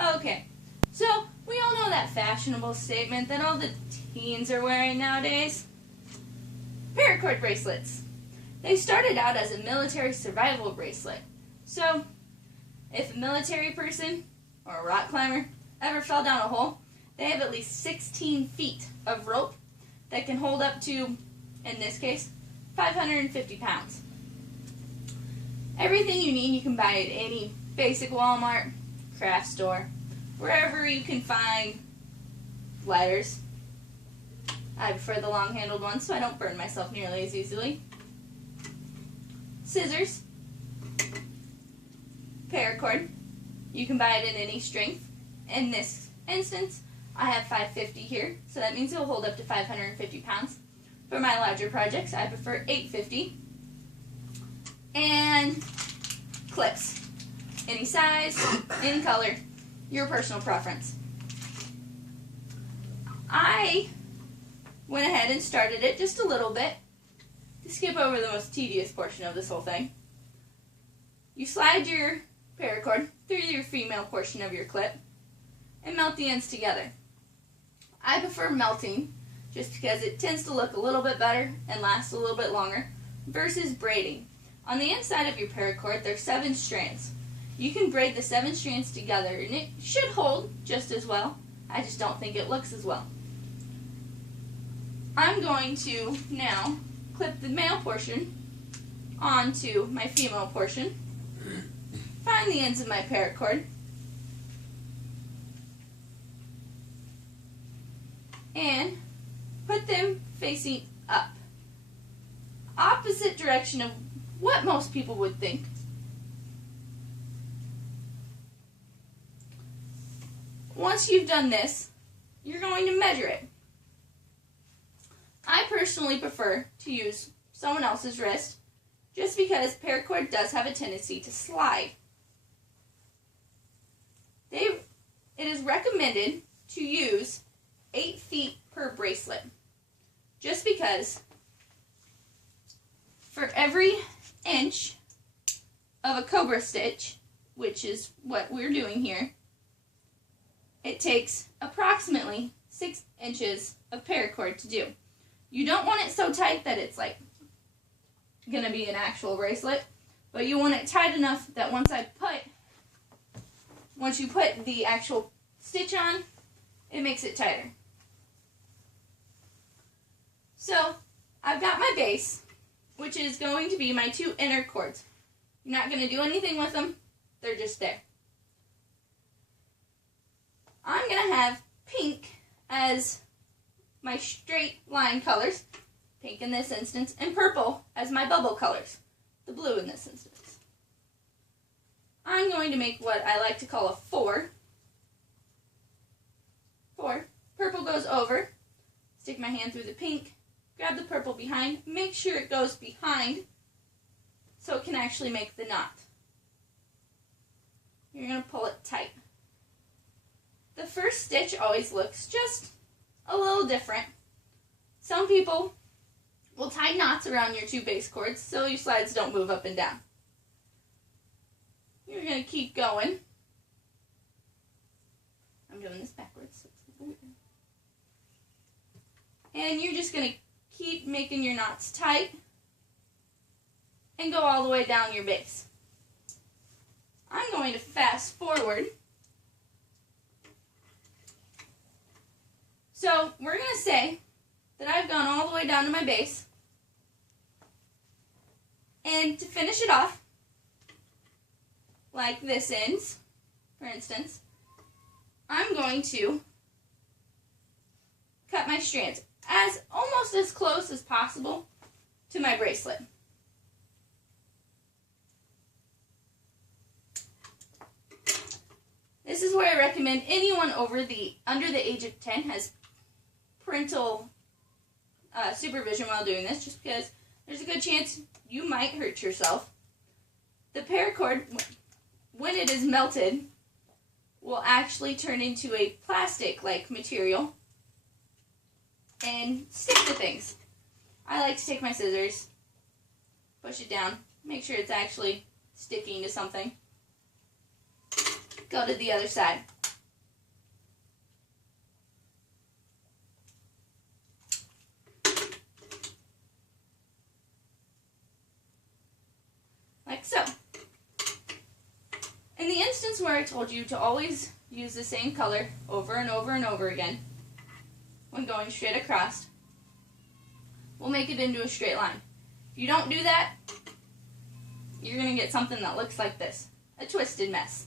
Okay, so we all know that fashionable statement that all the teens are wearing nowadays. Paracord bracelets. They started out as a military survival bracelet. So, if a military person or a rock climber ever fell down a hole, they have at least 16 feet of rope that can hold up to, in this case, 550 pounds. Everything you need you can buy at any basic Walmart, craft store, wherever you can find lighters. I prefer the long-handled ones so I don't burn myself nearly as easily. Scissors. Paracord. You can buy it in any strength. In this instance, I have 550 here, so that means it will hold up to 550 pounds. For my larger projects, I prefer 850. And clips. Any size, any color, your personal preference. I went ahead and started it just a little bit to skip over the most tedious portion of this whole thing. You slide your paracord through your female portion of your clip and melt the ends together. I prefer melting just because it tends to look a little bit better and last a little bit longer versus braiding. On the inside of your paracord, there's 7 strands. You can braid the 7 strands together and it should hold just as well. I just don't think it looks as well. I'm going to now clip the male portion onto my female portion. Find the ends of my paracord. And put them facing up. Opposite direction of what most people would think. Once you've done this, you're going to measure it. I personally prefer to use someone else's wrist just because paracord does have a tendency to slide. It is recommended to use 8 feet per bracelet just because for every inch of a cobra stitch, which is what we're doing here, it takes approximately 6 inches of paracord to do. You don't want it so tight that it's like going to be an actual bracelet, but you want it tight enough that once you put the actual stitch on, it makes it tighter. So, I've got my base, which is going to be my 2 inner cords. I'm not going to do anything with them. They're just there. I'm going to have pink as my straight line colors, pink in this instance, and purple as my bubble colors, the blue in this instance. I'm going to make what I like to call a 4. 4. Purple goes over, stick my hand through the pink, grab the purple behind, make sure it goes behind so it can actually make the knot. You're going to pull it tight. The first stitch always looks just a little different. Some people will tie knots around your 2 base cords so your slides don't move up and down. You're going to keep going. I'm doing this backwards, so it's a little weird. And you're just going to keep making your knots tight and go all the way down your base. I'm going to fast forward. So we're going to say that I've gone all the way down to my base. And to finish it off, like this ends, for instance, I'm going to cut my strands almost as close as possible to my bracelet. This is where I recommend anyone under the age of 10 has parental supervision while doing this, just because there's a good chance you might hurt yourself. The paracord, when it is melted, will actually turn into a plastic-like material and stick to things. I like to take my scissors, push it down, make sure it's actually sticking to something. Go to the other side. instance where I told you to always use the same color over and over and over again when going straight across, we'll make it into a straight line. If you don't do that, you're going to get something that looks like this, a twisted mess.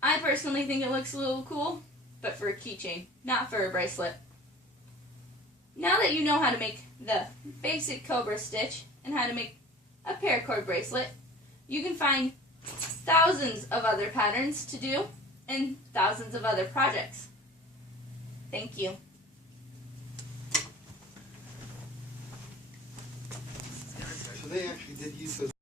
I personally think it looks a little cool, but for a keychain, not for a bracelet. Now that you know how to make the basic cobra stitch and how to make a paracord bracelet, you can find thousands of other patterns to do and thousands of other projects. Thank you. So they actually did use those